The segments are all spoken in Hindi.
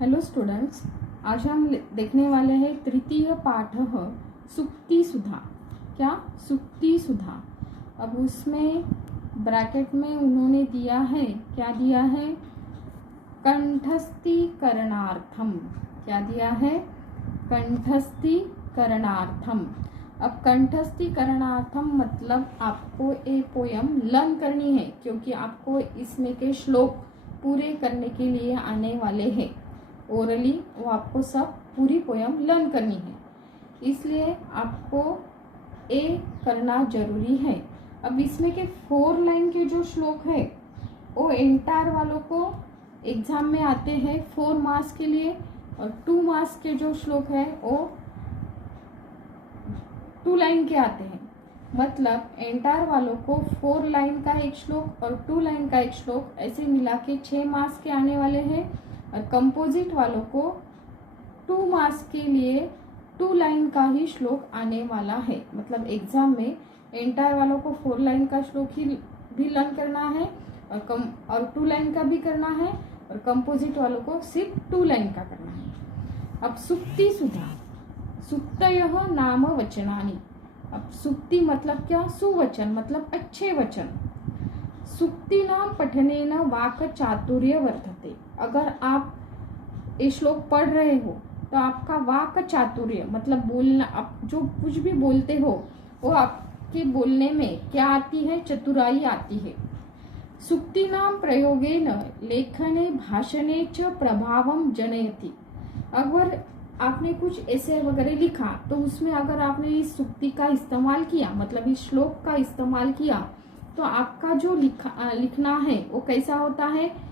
हेलो स्टूडेंट्स, आज हम देखने वाले हैं तृतीय पाठ सुक्ति सुधा। क्या सुक्ति सुधा। अब उसमें ब्रैकेट में उन्होंने दिया है, क्या दिया है, कंठस्थीकरणार्थम। क्या दिया है, कंठस्थीकरणार्थम। अब कंठस्थीकरणार्थम मतलब आपको एक पोयम लर्न करनी है, क्योंकि आपको इसमें के श्लोक पूरे करने के लिए आने वाले हैं। ओरली वो आपको सब पूरी पोयम लर्न करनी है, इसलिए आपको ए करना जरूरी है। अब इसमें के 4 लाइन के जो श्लोक है वो एंटायर वालों को एग्जाम में आते हैं 4 मार्क्स के लिए, और 2 मार्क्स के जो श्लोक है वो 2 लाइन के आते हैं। मतलब एंटायर वालों को 4 लाइन का एक श्लोक और 2 लाइन का एक श्लोक ऐसे मिला के 6 मार्क्स के आने वाले हैं। और कंपोजिट वालों को 2 मार्क्स के लिए 2 लाइन का ही श्लोक आने वाला है। मतलब एग्जाम में एंटायर वालों को 4 लाइन का श्लोक ही भी लर्न करना है और 2 लाइन का भी करना है, और कंपोजिट वालों को सिर्फ 2 लाइन का करना है। अब सुक्ति सुधा। सुक्तयः नाम वचनानि। अब सुक्ति मतलब क्या, सुवचन मतलब अच्छे वचन। सुक्ति नाम पठनेन वाक् चातुर्य वर्धते। अगर आप ये श्लोक पढ़ रहे हो तो आपका वाक् चातुर्य मतलब बोलना, आप जो कुछ भी बोलते हो वो आपके बोलने में क्या आती है, चतुराई आती है। सुक्ति नाम प्रयोगेन लेखने भाषणे च प्रभावम जनयति। अगर आपने कुछ ऐसे वगैरह लिखा तो उसमें अगर आपने इस सुक्ति का इस्तेमाल किया, मतलब इस श्लोक का इस्तेमाल किया, तो आपका जो लिखना है वो कैसा होता है,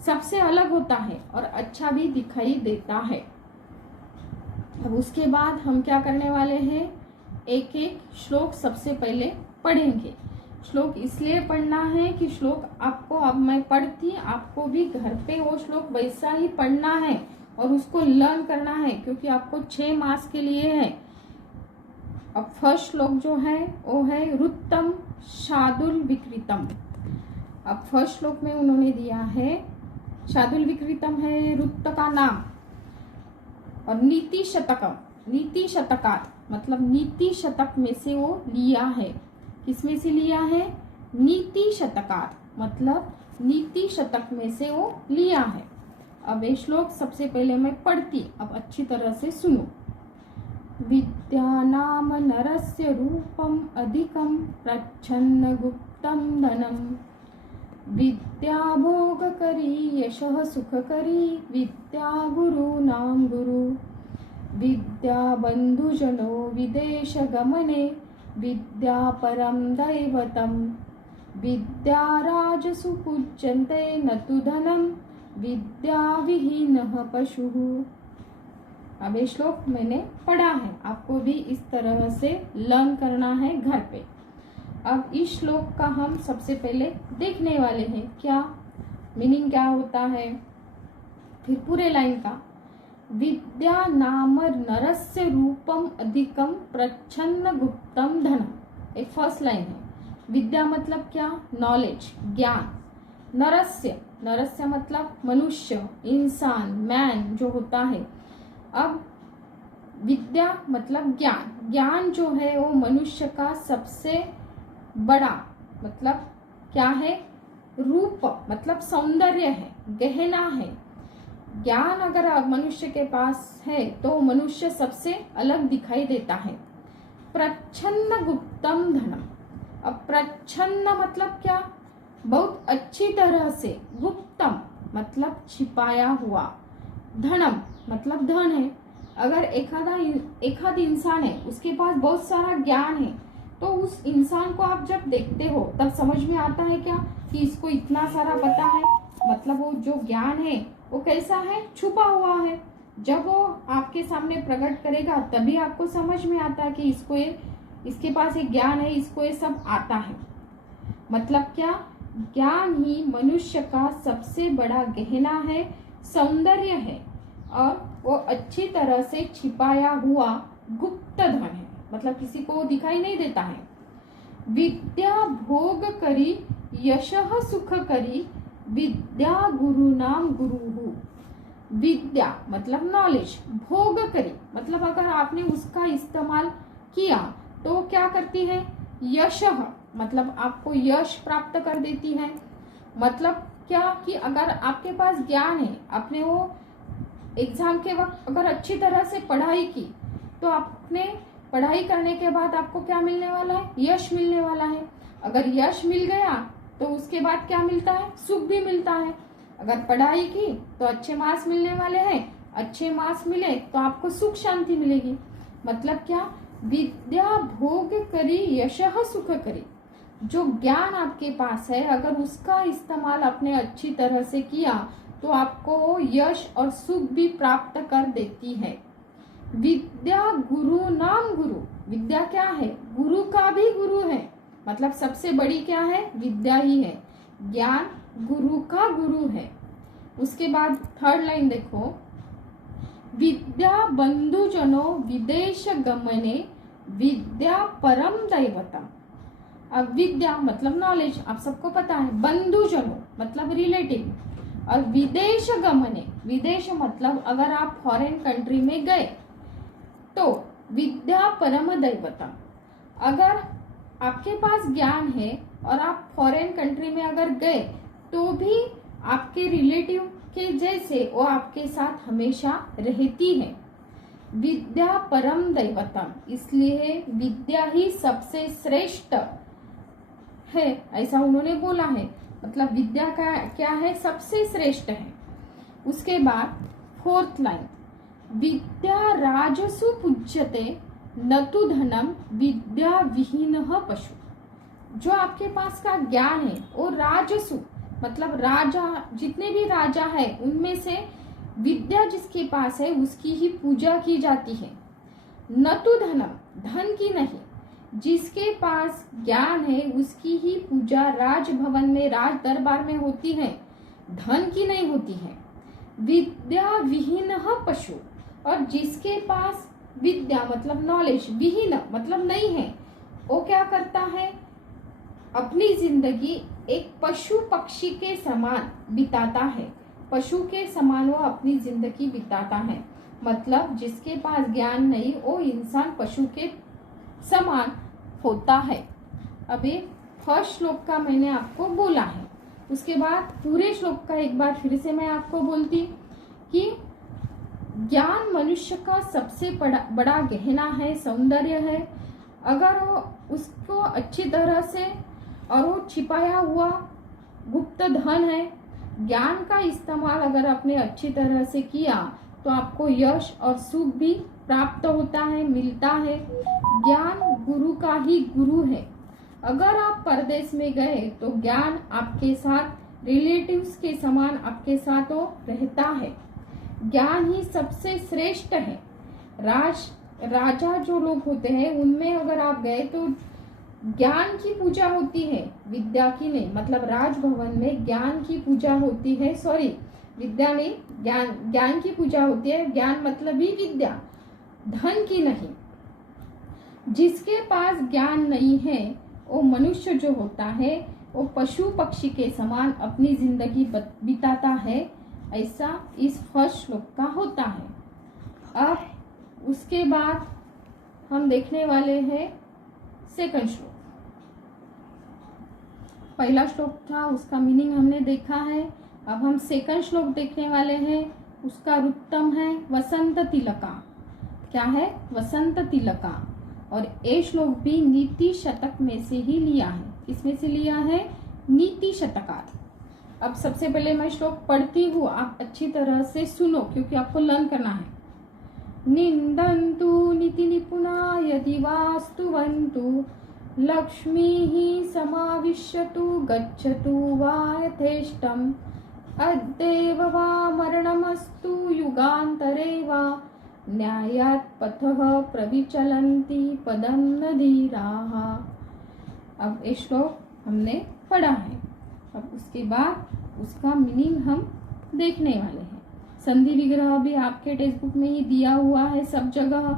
सबसे अलग होता है और अच्छा भी दिखाई देता है। अब उसके बाद हम क्या करने वाले हैं, एक एक श्लोक सबसे पहले पढ़ेंगे। श्लोक इसलिए पढ़ना है कि श्लोक आपको, अब मैं पढ़ती, आपको भी घर पे वो श्लोक वैसा ही पढ़ना है और उसको लर्न करना है, क्योंकि आपको 6 मार्क्स के लिए है। अब फर्स्ट श्लोक जो है वो है रुत्तम शार्दूल विकृतम। अब फर्स्ट श्लोक में उन्होंने दिया है शार्दूल विकृतम है रुत्त का नाम, और नीति शतकम, नीति शतकात मतलब नीति शतक में से वो लिया है। किसमें से लिया है, नीति शतकात मतलब नीति शतक में से वो लिया है। अब ये श्लोक सबसे पहले मैं पढ़ती, अब अच्छी तरह से सुनो। विद्या नाम नरस्य रूपम अधिकम प्रच्छन्न गुप्तम धनम। विद्या भोगकरी यशः सुखकरी विद्या गुरूणां गुरु। विद्या बन्धुजनो विदेश गमने विद्या परम दैवतम। विद्या राजसु पूज्यन्ते न तु धनम विद्या विहीनः पशुः। अब ये श्लोक मैंने पढ़ा है, आपको भी इस तरह से लर्न करना है घर पे। अब इस श्लोक का हम सबसे पहले देखने वाले हैं, क्या मीनिंग क्या होता है, फिर पूरे लाइन का। विद्या नाम नरस्य रूपम अधिकम प्रच्छन्न गुप्तम धनम। एक फर्स्ट लाइन है, विद्या मतलब क्या, नॉलेज, ज्ञान। नरस्य, नरस्य मतलब मनुष्य, इंसान, मैन जो होता है। अब विद्या मतलब ज्ञान, ज्ञान जो है वो मनुष्य का सबसे बड़ा मतलब क्या है, रूप मतलब सौंदर्य है, गहना है। ज्ञान अगर मनुष्य के पास है तो मनुष्य सबसे अलग दिखाई देता है। प्रच्छन्न गुप्तम धनम। अब प्रच्छन्न मतलब क्या, बहुत अच्छी तरह से, गुप्तम मतलब छिपाया हुआ, धनम मतलब धन है। अगर एकाध इंसान है, उसके पास बहुत सारा ज्ञान है, तो उस इंसान को आप जब देखते हो तब समझ में आता है क्या कि इसको इतना सारा पता है। मतलब वो जो ज्ञान है वो कैसा है, छुपा हुआ है। जब वो आपके सामने प्रकट करेगा तभी आपको समझ में आता है कि इसके पास एक ज्ञान है, इसको ये सब आता है। मतलब क्या, ज्ञान ही मनुष्य का सबसे बड़ा गहना है, सौंदर्य है, और वो अच्छी तरह से छिपाया हुआ गुप्त धन है, मतलब किसी को दिखाई नहीं देता है। विद्या भोग करी यशः सुख करी विद्या गुरुनाम गुरुः। विद्या मतलब नॉलेज, भोग करी मतलब अगर आपने उसका इस्तेमाल किया तो क्या करती है, यशः मतलब आपको यश प्राप्त कर देती है। मतलब क्या कि अगर आपके पास ज्ञान है, आपने वो एग्जाम के वक्त अगर अच्छी तरह से पढ़ाई की तो आपने पढ़ाई करने के बाद आपको क्या मिलने वाला है, यश मिलने वाला है। अगर यश मिल गया तो उसके बाद क्या मिलता है, सुख भी मिलता है। अगर पढ़ाई की तो अच्छे मार्क्स मिलने वाले हैं, अच्छे मार्क्स मिले तो आपको सुख शांति मिलेगी। मतलब क्या, विद्या भोग करी यशः सुख करी। जो ज्ञान आपके पास है अगर उसका इस्तेमाल आपने अच्छी तरह से किया तो आपको यश और सुख भी प्राप्त कर देती है। विद्या गुरु नाम गुरु, विद्या क्या है, गुरु का भी गुरु है। मतलब सबसे बड़ी क्या है, विद्या ही है। ज्ञान गुरु का गुरु है। उसके बाद थर्ड लाइन देखो, विद्या बंधुजनो विदेश गमने विद्या परम दैवतम। अब विद्या मतलब नॉलेज, आप सबको पता है। बंधुजनों मतलब रिलेटिव, और विदेश गमने, विदेश मतलब अगर आप फॉरेन कंट्री में गए तो विद्या परम दैवतम। अगर आपके पास ज्ञान है और आप फॉरेन कंट्री में अगर गए तो भी आपके रिलेटिव के जैसे वो आपके साथ हमेशा रहती है। विद्या परम दैवतम, इसलिए विद्या ही सबसे श्रेष्ठ है, ऐसा उन्होंने बोला है। मतलब विद्या का क्या है, सबसे श्रेष्ठ है। उसके बाद फोर्थ लाइन, विद्या राजसु पूज्यते न तु धनम विद्या विहीनः पशु। जो आपके पास का ज्ञान है वो राजसु मतलब राजा, जितने भी राजा है उनमें से विद्या जिसके पास है उसकी ही पूजा की जाती है। न तु धनम, धन की नहीं, जिसके पास ज्ञान है उसकी ही पूजा राजभवन में, राज दरबार में होती है, धन की नहीं होती है। विद्या विहीनः पशु, और जिसके पास विद्या मतलब नॉलेज, विहीन मतलब नहीं है, वो क्या करता है, अपनी जिंदगी एक पशु पक्षी के समान बिताता है। पशु के समान वो अपनी जिंदगी बिताता है। मतलब जिसके पास ज्ञान नहीं वो इंसान पशु के समान होता है। अभी फर्स्ट श्लोक का मैंने आपको बोला है, उसके बाद पूरे श्लोक का एक बार फिर से मैं आपको बोलती कि ज्ञान मनुष्य का सबसे बड़ा गहना है, सौंदर्य है। अगर वो उसको अच्छी तरह से, और वो छिपाया हुआ गुप्त धन है। ज्ञान का इस्तेमाल अगर आपने अच्छी तरह से किया तो आपको यश और सुख भी प्राप्त होता है, मिलता है। ज्ञान गुरु का ही गुरु है। अगर आप परदेश में गए तो ज्ञान आपके साथ रिलेटिव्स के समान आपके साथ वो रहता है। ज्ञान ही सबसे श्रेष्ठ है। राजा जो लोग होते हैं उनमें अगर आप गए तो ज्ञान की पूजा होती है, विद्या की नहीं। मतलब राजभवन में ज्ञान की पूजा होती है, सॉरी विद्या नहीं, ज्ञान की पूजा होती है। ज्ञान मतलब ही विद्या, धन की नहीं। जिसके पास ज्ञान नहीं है वो मनुष्य जो होता है वो पशु पक्षी के समान अपनी जिंदगी बिताता है। ऐसा इस फर्स्ट श्लोक का होता है। अब उसके बाद हम देखने वाले हैं सेकंड श्लोक। पहला श्लोक था उसका मीनिंग हमने देखा है। अब हम सेकंड श्लोक देखने वाले हैं। उसका रुत्तम है वसंत तिलका। क्या है, वसंत तिलका। और ये श्लोक भी नीति शतक में से ही लिया है। किसमें से लिया है, नीति शतकात्। अब सबसे पहले मैं श्लोक पढ़ती हूँ, आप अच्छी तरह से सुनो क्योंकि आपको लर्न करना है। निंदन्तु नीति निपुणा यदि वास्तुवन्तु लक्ष्मीः समाविश्यतु गच्छतु वा यथेष्टम् अद्यैव वा मरणमस्तु युगान्तरे वा न्यायात् पथः प्रविचलन्ति पदं न धीराः। अब ये श्लोक हमने पढ़ा है। अब उसके बाद उसका मीनिंग हम देखने वाले हैं। संधि विग्रह भी आपके टेक्स्ट बुक में ही दिया हुआ है सब जगह,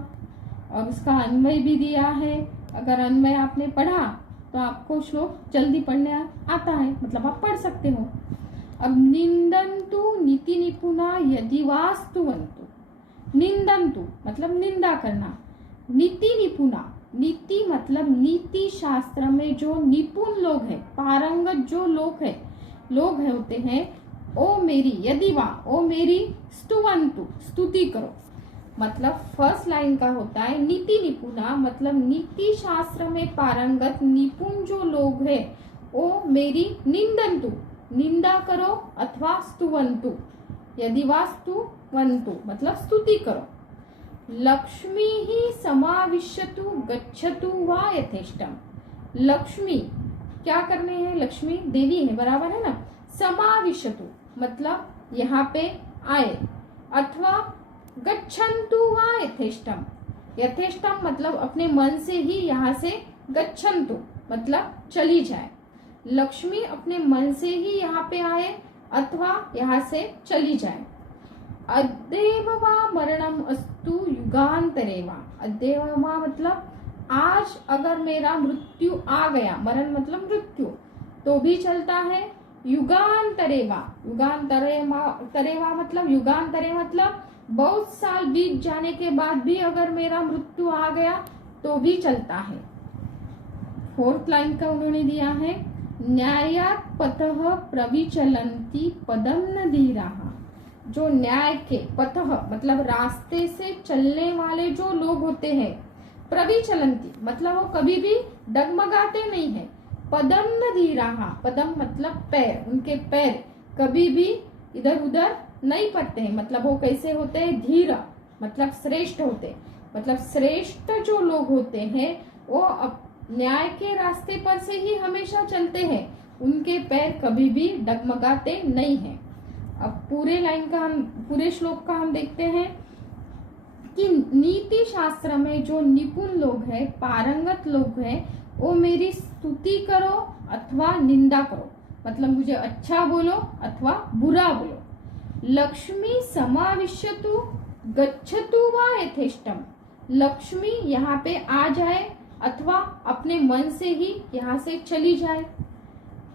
और उसका अन्वय भी दिया है। अगर अन्वय आपने पढ़ा तो आपको श्लोक जल्दी पढ़ने आता है, मतलब आप पढ़ सकते हो। अब निंदन्तु नीति निपुणा यदि वास्तुवन्तु। निंदन्तु मतलब निंदा करना, नीति निपुणा, नीति मतलब नीति शास्त्र में जो निपुण लोग हैं, पारंगत जो लोग होते हैं, ओ मेरी यदि वा, ओ मेरी स्तुवन्तु, स्तुति करो। मतलब फर्स्ट लाइन का होता है नीति निपुणा, मतलब नीति शास्त्र में पारंगत निपुण जो लोग हैं वो मेरी निंदन्तु, निंदा करो, अथवा स्तुवन्तु, यदि वा स्तुवन्तु मतलब स्तुति करो। लक्ष्मी ही समाविशतु गच्छतु वा यथेष्टम। लक्ष्मी क्या करने हैं, लक्ष्मी देवी है, बराबर है ना। समाविशतु मतलब यहाँ पे आए, अथवा गच्छन्तु वा यथेष्टम, यथेष्टम मतलब अपने मन से ही यहाँ से, गच्छन्तु मतलब चली जाए। लक्ष्मी अपने मन से ही यहाँ पे आए अथवा यहाँ से चली जाए। अद्यैव वा मरणम अस्तु युगांतरे वा। अद्यैव वा मतलब आज अगर मेरा मृत्यु आ गया, मरण मतलब मृत्यु, तो भी चलता है। युगांतरे वा, युगांतरे वा मतलब युगांतरे मतलब बहुत साल बीत जाने के बाद भी अगर मेरा मृत्यु आ गया तो भी चलता है। फोर्थ लाइन का उन्होंने दिया है न्यायात् पतः प्रविचलन्ति पदम न धीराः। जो न्याय के पतः मतलब रास्ते से चलने वाले जो लोग होते हैं, प्रविचलन्ति मतलब वो कभी भी डगमगाते नहीं है। पदम न धीराः, पदम मतलब पैर, उनके पैर कभी भी इधर उधर नहीं पड़ते हैं। मतलब वो कैसे होते हैं, धीर मतलब श्रेष्ठ होते, मतलब श्रेष्ठ जो लोग होते हैं वो न्याय के रास्ते पर से ही हमेशा चलते हैं, उनके पैर कभी भी डगमगाते नहीं हैं। अब पूरे श्लोक का हम देखते हैं कि नीति शास्त्र में जो निपुण लोग हैं, पारंगत लोग हैं, वो मेरी स्तुति करो अथवा निंदा करो, मतलब मुझे अच्छा बोलो अथवा बुरा बोलो। लक्ष्मी समाविश्यतु गच्छतु वा यथेष्टम। लक्ष्मी यहाँ पे आ जाए अथवा अपने मन से ही यहाँ से चली जाए।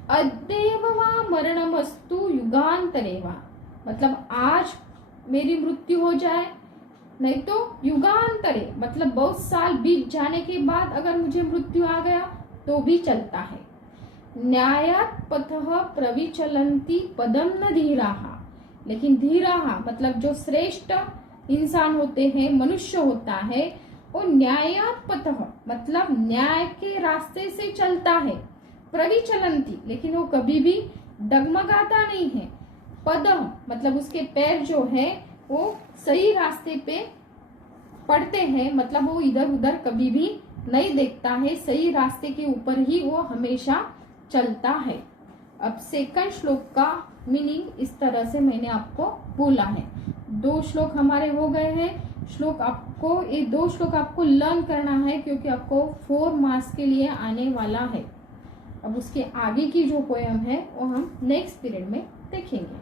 अद्यैव वा मरणमस्तु युगांतरे वा मतलब आज मेरी मृत्यु हो जाए, नहीं तो युगांतरे मतलब बहुत साल बीत जाने के बाद अगर मुझे मृत्यु आ गया तो भी चलता है। न्यायात् पथः प्रविचलन्ति पदम न धीराः। लेकिन धीराः मतलब जो श्रेष्ठ इंसान होते हैं, मनुष्य होता है, वो न्यायात् पथः मतलब न्याय के रास्ते से चलता है। प्रविचलन्ति लेकिन वो कभी भी डगमगाता नहीं है। पदम मतलब उसके पैर जो है वो सही रास्ते पे पड़ते हैं, मतलब वो इधर उधर कभी भी नहीं देखता है, सही रास्ते के ऊपर ही वो हमेशा चलता है। अब सेकंड श्लोक का मीनिंग इस तरह से मैंने आपको बोला है। 2 श्लोक हमारे हो गए हैं। ये 2 श्लोक आपको लर्न करना है क्योंकि आपको 4 मार्क्स के लिए आने वाला है। अब उसके आगे की जो पोएम है वो हम नेक्स्ट पीरियड में देखेंगे।